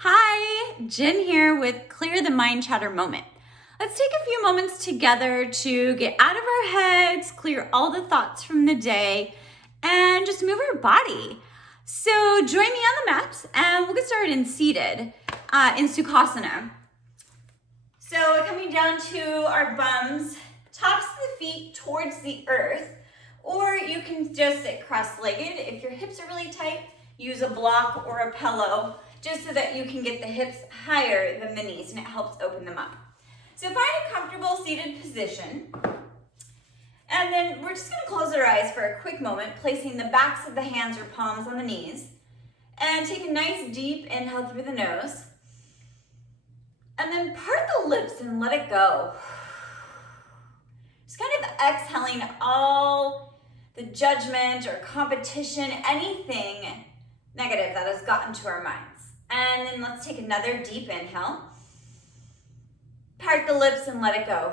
Hi, Jen here with Clear the Mind Chatter Moment. Let's take a few moments together to get out of our heads, clear all the thoughts from the day, and just move our body. So join me on the mat and we'll get started in seated in Sukhasana. So coming down to our bums, tops of the feet towards the earth, or you can just sit cross-legged. If your hips are really tight, use a block or a pillow just so that you can get the hips higher than the knees and it helps open them up. So find a comfortable seated position. And then we're just gonna close our eyes for a quick moment, placing the backs of the hands or palms on the knees. And take a nice deep inhale through the nose. And then part the lips and let it go. Just kind of exhaling all the judgment or competition, anything negative that has gotten to our minds. And then let's take another deep inhale. Part the lips and let it go.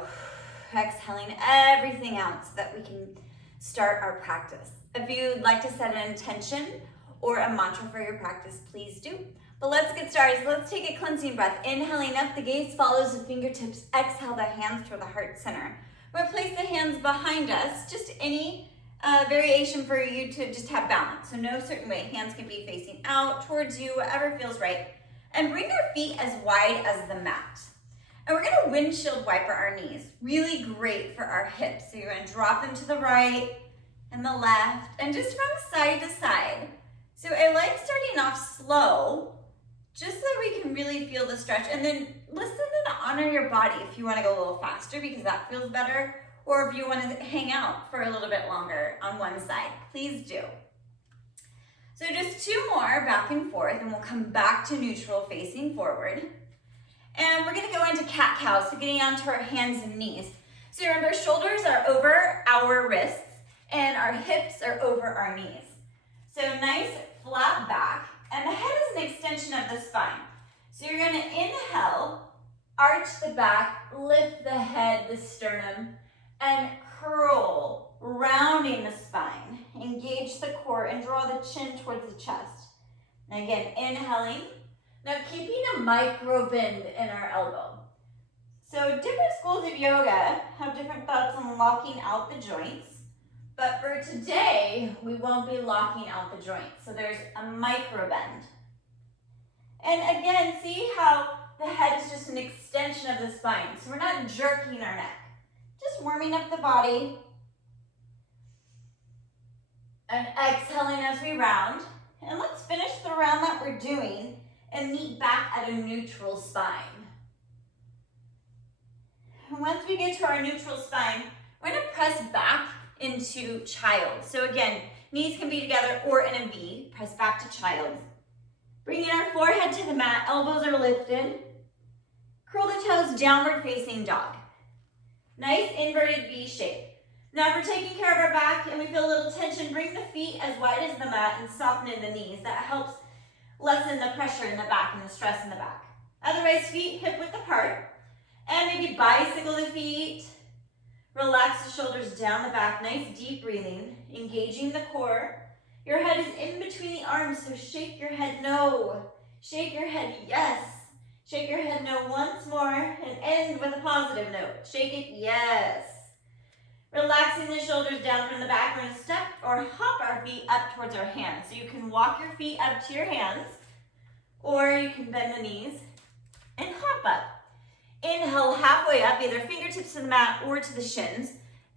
Exhaling everything out so that we can start our practice. If you'd like to set an intention or a mantra for your practice, please do. But let's get started. So let's take a cleansing breath. Inhaling up, the gaze follows the fingertips. Exhale the hands toward the heart center. We're gonna place the hands behind us, just any variation for you to just have balance. So no certain way. Hands can be facing out towards you, whatever feels right. And bring our feet as wide as the mat. And we're gonna windshield wiper our knees. Really great for our hips. So you're gonna drop them to the right and the left and just from side to side. So I like starting off slow, just so we can really feel the stretch. And then listen and honor your body if you wanna go a little faster because that feels better, or if you wanna hang out for a little bit longer on one side, please do. So just two more back and forth and we'll come back to neutral facing forward. And we're gonna go into cat-cow, so getting onto our hands and knees. So remember, shoulders are over our wrists and our hips are over our knees. So nice flat back, and the head is an extension of the spine. So you're gonna inhale, arch the back, lift the head, the sternum, and curl, rounding the spine. Engage the core and draw the chin towards the chest. And again, inhaling. Now keeping a micro bend in our elbow. So different schools of yoga have different thoughts on locking out the joints. But for today, we won't be locking out the joints. So there's a micro bend. And again, see how the head is just an extension of the spine. So we're not jerking our neck. Just warming up the body. And exhaling as we round. And let's finish the round that we're doing and meet back at a neutral spine. And once we get to our neutral spine, we're gonna press back into child. So again, knees can be together or in a V. Press back to child. Bringing our forehead to the mat, elbows are lifted. Curl the toes, downward facing dog. Nice inverted V shape. Now if we're taking care of our back and we feel a little tension, bring the feet as wide as the mat and soften in the knees. That helps lessen the pressure in the back and the stress in the back. Otherwise, feet hip width apart. And maybe bicycle the feet. Relax the shoulders down the back. Nice deep breathing. Engaging the core. Your head is in between the arms, so shake your head no. Shake your head yes. Shake your head no once more and end with a positive note. Shake it yes. Relaxing the shoulders down from the back. We're going to step or hop our feet up towards our hands. So you can walk your feet up to your hands, or you can bend the knees and hop up. Inhale halfway up, either fingertips to the mat or to the shins.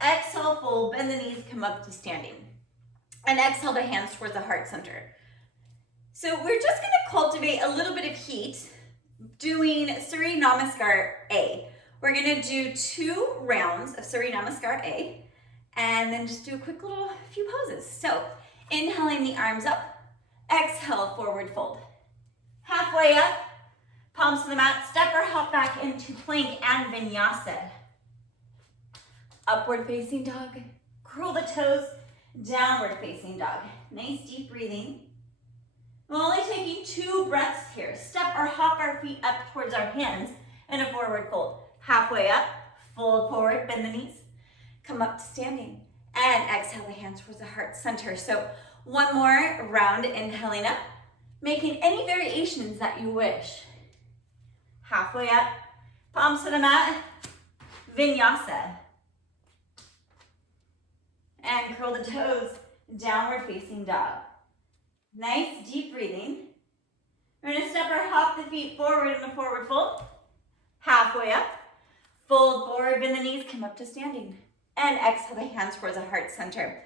Exhale, fold, bend the knees, come up to standing. And exhale the hands towards the heart center. So we're just going to cultivate a little bit of heat doing Surya Namaskar A. We're gonna do 2 rounds of Surya Namaskar A and then just do a quick little few poses. So inhaling the arms up, exhale, forward fold. Halfway up, palms to the mat, step or hop back into plank and vinyasa. Upward facing dog, curl the toes, downward facing dog. Nice deep breathing. We're only taking 2 breaths here. Step or hop our feet up towards our hands in a forward fold. Halfway up, fold forward, bend the knees, come up to standing, and exhale the hands towards the heart center. So one more round, inhaling up, making any variations that you wish. Halfway up, palms to the mat, vinyasa. And curl the toes, downward facing dog. Nice deep breathing. We're gonna step or hop the feet forward in the forward fold. Halfway up, fold forward, bend the knees, come up to standing. And exhale the hands towards the heart center.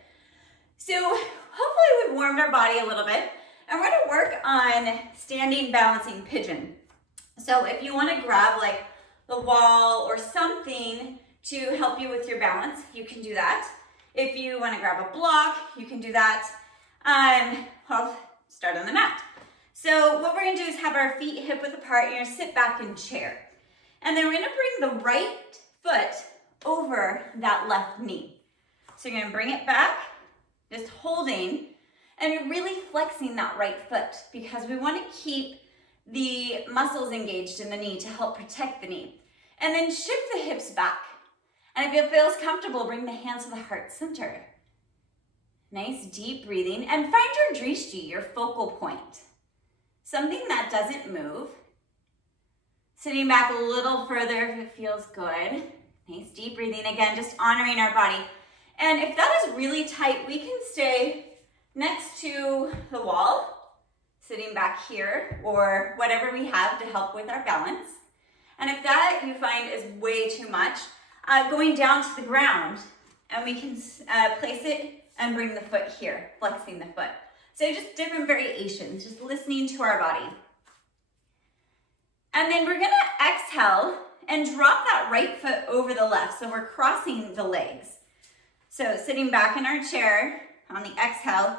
So hopefully we've warmed our body a little bit, and we're gonna work on standing balancing pigeon. So if you wanna grab like the wall or something to help you with your balance, you can do that. If you wanna grab a block, you can do that. I'll start on the mat. So what we're gonna do is have our feet hip width apart. You're gonna sit back in chair. And then we're gonna bring the right foot over that left knee. So you're gonna bring it back, just holding, and you're really flexing that right foot because we wanna keep the muscles engaged in the knee to help protect the knee. And then shift the hips back. And if it feels comfortable, bring the hands to the heart center. Nice deep breathing, and find your drishti, your focal point. Something that doesn't move. Sitting back a little further if it feels good. Nice deep breathing, again, just honoring our body. And if that is really tight, we can stay next to the wall, sitting back here, or whatever we have to help with our balance. And if that you find is way too much, going down to the ground, and we can place it and bring the foot here, flexing the foot. So just different variations, just listening to our body. And then we're gonna exhale and drop that right foot over the left. So we're crossing the legs. So sitting back in our chair, on the exhale,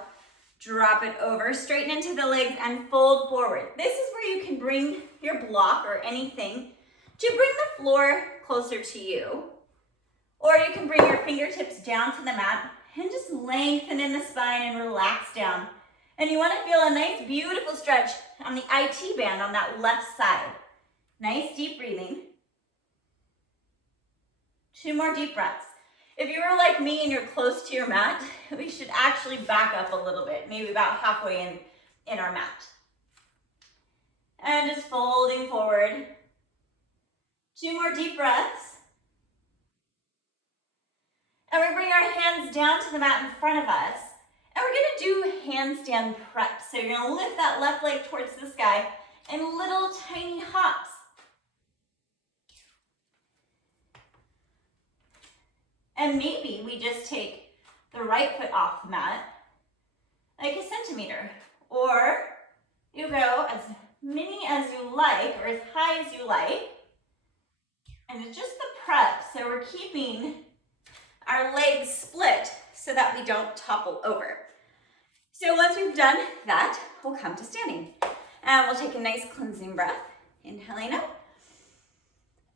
drop it over, straighten into the legs and fold forward. This is where you can bring your block or anything to bring the floor closer to you. Or you can bring your fingertips down to the mat and just lengthen in the spine and relax down. And you want to feel a nice, beautiful stretch on the IT band on that left side. Nice deep breathing. 2 more deep breaths. If you were like me and you're close to your mat, we should actually back up a little bit, maybe about halfway in our mat. And just folding forward. 2 more deep breaths. And we bring our hands down to the mat in front of us. And we're gonna do handstand prep. So you're gonna lift that left leg towards the sky in little tiny hops. And maybe we just take the right foot off the mat, like a centimeter. Or you go as many as you like, or as high as you like. And it's just the prep, so we're keeping our legs split so that we don't topple over. So once we've done that, we'll come to standing. And we'll take a nice cleansing breath, inhaling up.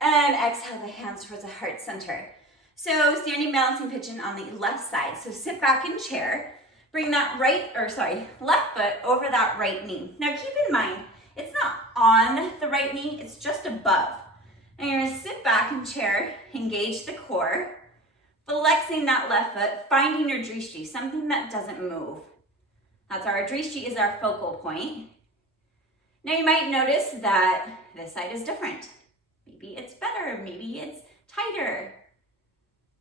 And exhale the hands towards the heart center. So standing balancing pigeon on the left side. So sit back in chair, bring that left foot over that right knee. Now keep in mind, it's not on the right knee, it's just above. And you're gonna sit back in chair, engage the core, flexing that left foot, finding your drishti, something that doesn't move. That's our drishti, is our focal point. Now you might notice that this side is different. Maybe it's better, maybe it's tighter.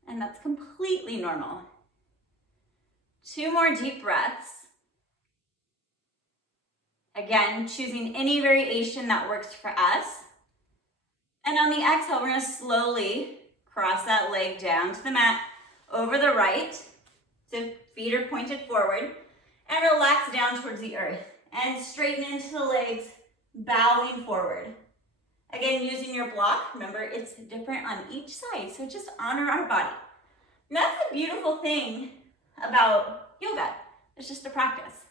And that's completely normal. 2 more deep breaths. Again, choosing any variation that works for us. And on the exhale, we're gonna slowly cross that leg down to the mat, over the right. So feet are pointed forward. And relax down towards the earth. And straighten into the legs, bowing forward. Again, using your block, remember it's different on each side, so just honor our body. And that's the beautiful thing about yoga, it's just a practice.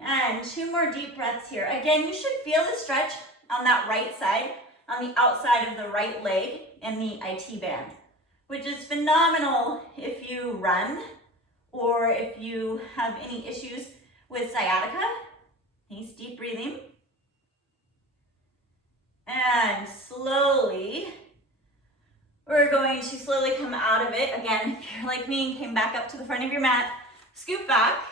And 2 more deep breaths here. Again, you should feel the stretch on that right side, on the outside of the right leg and the IT band, which is phenomenal if you run or if you have any issues with sciatica. Nice deep breathing. And slowly, we're going to slowly come out of it. Again, if you're like me and came back up to the front of your mat, scoop back.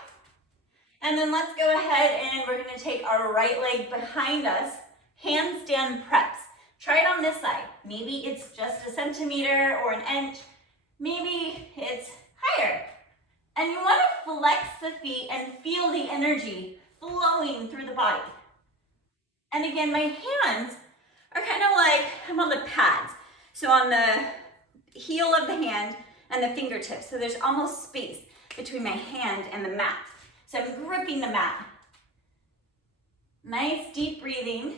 And then let's go ahead and we're gonna take our right leg behind us, handstand preps. Try it on this side. Maybe it's just a centimeter or an inch. Maybe it's higher. And you wanna flex the feet and feel the energy flowing through the body. And again, my hands are kind of like, I'm on the pads. So on the heel of the hand and the fingertips. So there's almost space between my hand and the mat. So I'm gripping the mat. Nice deep breathing.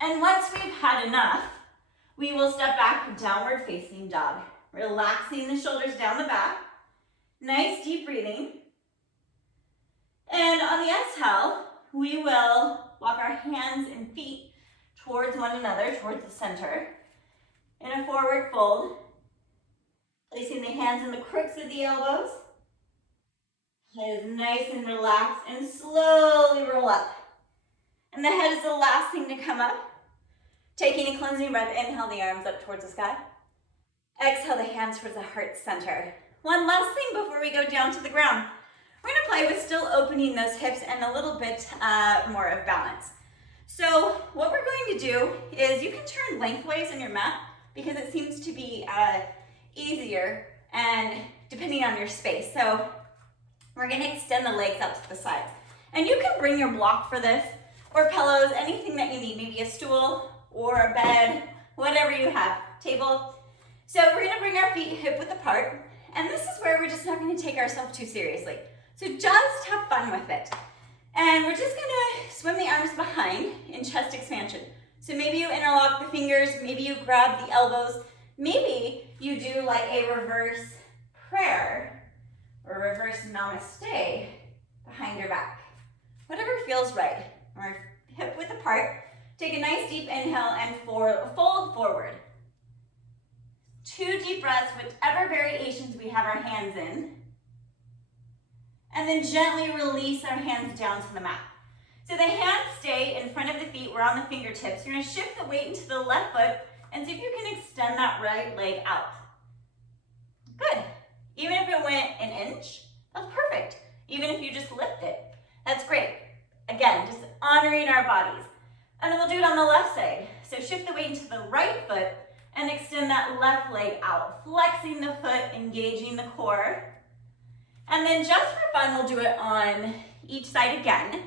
And once we've had enough, we will step back, downward facing dog. Relaxing the shoulders down the back. Nice deep breathing. And on the exhale, we will walk our hands and feet towards one another, towards the center. In a forward fold, placing the hands in the crooks of the elbows. Head is nice and relaxed, and slowly roll up. And the head is the last thing to come up. Taking a cleansing breath, inhale the arms up towards the sky. Exhale the hands towards the heart center. One last thing before we go down to the ground. We're gonna play with still opening those hips and a little bit more of balance. So what we're going to do is you can turn lengthways on your mat because it seems to be easier and depending on your space. So we're gonna extend the legs out to the sides. And you can bring your block for this or pillows, anything that you need, maybe a stool or a bed, whatever you have, table. So we're gonna bring our feet hip width apart. And this is where we're just not gonna take ourselves too seriously. So just have fun with it. And we're just gonna swim the arms behind in chest expansion. So maybe you interlock the fingers, maybe you grab the elbows, maybe you do like a reverse prayer or reverse namaste behind your back. Whatever feels right. Or hip width apart. Take a nice deep inhale and fold forward. 2 deep breaths, whichever variations we have our hands in. And then gently release our hands down to the mat. So the hands stay in front of the feet, we're on the fingertips. You're gonna shift the weight into the left foot and see if you can extend that right leg out. Good. Even if it went an inch, that's perfect. Even if you just lift it, that's great. Again, just honoring our bodies. And then we'll do it on the left side. So shift the weight into the right foot and extend that left leg out, flexing the foot, engaging the core. And then just for fun, we'll do it on each side again,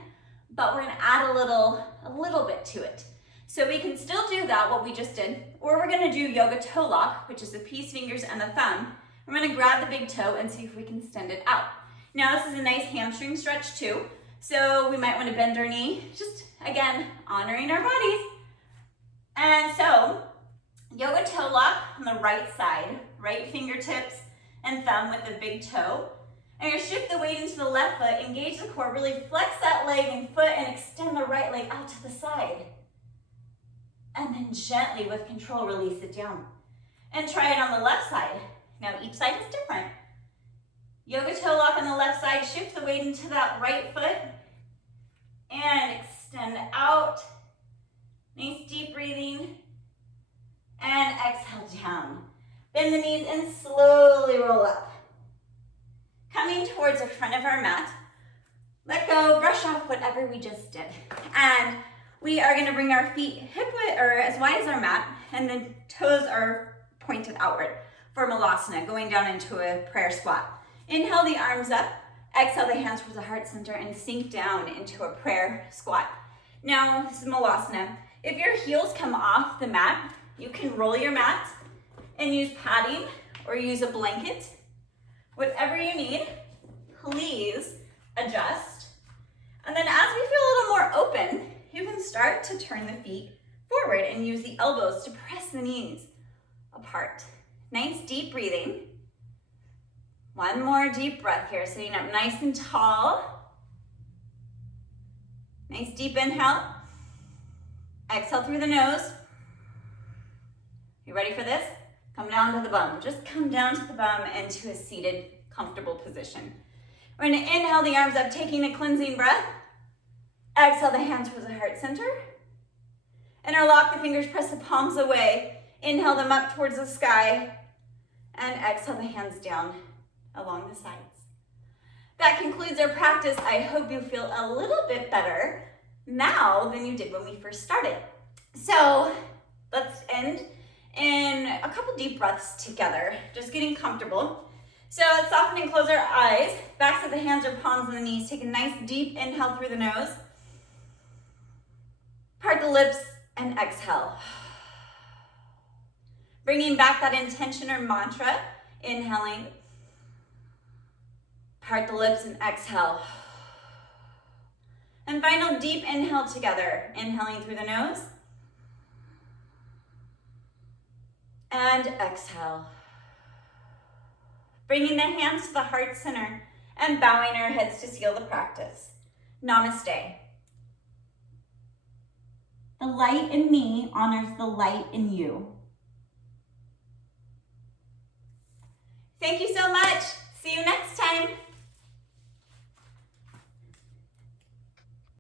but we're gonna add a little bit to it. So we can still do that, what we just did, or we're gonna do yoga toe lock, which is the peace fingers and the thumb. We're gonna grab the big toe and see if we can extend it out. Now this is a nice hamstring stretch too, so we might wanna bend our knee, just again, honoring our bodies. And so, yoga toe lock on the right side, right fingertips and thumb with the big toe. And you're gonna shift the weight into the left foot, engage the core, really flex that leg and foot and extend the right leg out to the side. And then gently, with control, release it down. And try it on the left side. Now each side is different. Yoga toe lock on the left side, shift the weight into that right foot and extend out. Nice deep breathing. And exhale down. Bend the knees and slowly roll up. Coming towards the front of our mat, let go, brush off whatever we just did. And we are gonna bring our feet hip width or as wide as our mat, and the toes are pointed outward for Malasana, going down into a prayer squat. Inhale the arms up, exhale the hands towards the heart center and sink down into a prayer squat. Now, this is Malasana. If your heels come off the mat, you can roll your mat and use padding or use a blanket. Whatever you need, please adjust. And then as we feel a little more open, you can start to turn the feet forward and use the elbows to press the knees apart. Nice deep breathing. One more deep breath here, sitting up nice and tall. Nice deep inhale. Exhale through the nose. You ready for this? Come down to the bum. Just come down to the bum into a seated, comfortable position. We're gonna inhale the arms up, taking a cleansing breath. Exhale the hands towards the heart center. Interlock the fingers, press the palms away. Inhale them up towards the sky. And exhale the hands down along the sides. that concludes our practice. I hope you feel a little bit better now than you did when we first started. So let's end in a couple deep breaths together, just getting comfortable. So soften and close our eyes, backs of the hands or palms on the knees. Take a nice deep inhale through the nose. Part the lips and exhale. Bringing back that intention or mantra, inhaling. Part the lips and exhale. And final deep inhale together, inhaling through the nose. And exhale. Bringing the hands to the heart center and bowing our heads to seal the practice. Namaste. The light in me honors the light in you. Thank you so much. See you next time.